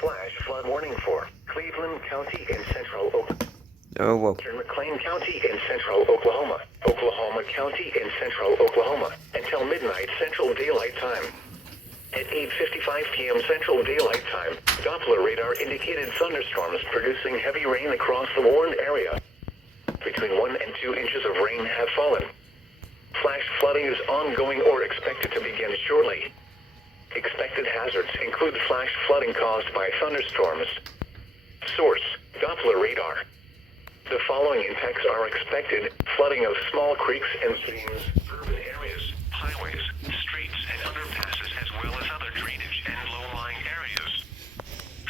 flash flood warning for Cleveland County in central Oklahoma. Oh, whoa. McClain County in central Oklahoma. Oklahoma County in central Oklahoma until midnight Central Daylight Time. At 8:55 p.m. Central Daylight Time, Doppler radar indicated thunderstorms producing heavy rain across the warned area. Between 1 and 2 inches of rain have fallen. Flash flooding is ongoing or expected to begin shortly. Expected hazards include flash flooding caused by thunderstorms. Source: Doppler radar. The following impacts are expected: flooding of small creeks and streams, urban areas, highways, streets, and underpasses, as well as other drainage and low-lying areas.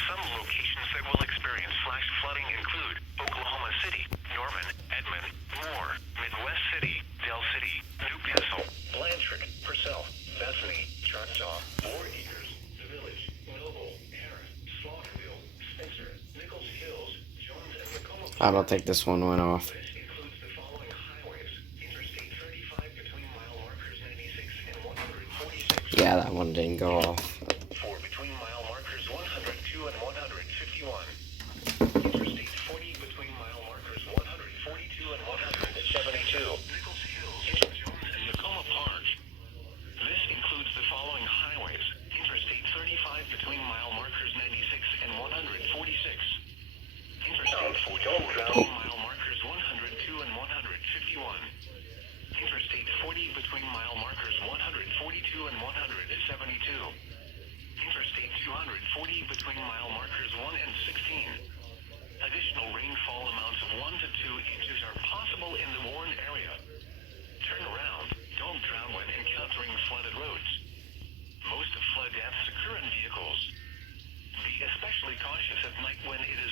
Some locations that will experience flash flooding include Oklahoma City, Norman, Edmond, Moore, Midwest City, Del City, New Castle, Blanchard, Purcell, Bethany, Choctaw, Four Acres, The Village, Noble, Harris, Slaughterville, Spencer, Nichols Hills, Jones, and Tacoma. I don't think this one went off. This includes the following highways: Interstate 35 between mile markers 96 and 146. Yeah, that one didn't go off. 4 between mile markers 102 and 151. Interstate 40 between mile markers 142 and 172. Nichols Hills, Jones, and Tacoma Park. This includes the following highways: Interstate 35 between mile markers 96 and 146. Interstate 44 between mile markers 102 and 151. Interstate 40 between mile markers 142 and 172. Interstate 240 between mile markers 1 and 16. Additional rainfall amounts of 1 to 2 inches are possible in the warned area. Turn around. Don't drown when encountering flooded roads. Most flood deaths occur in vehicles. Be especially cautious at night when it is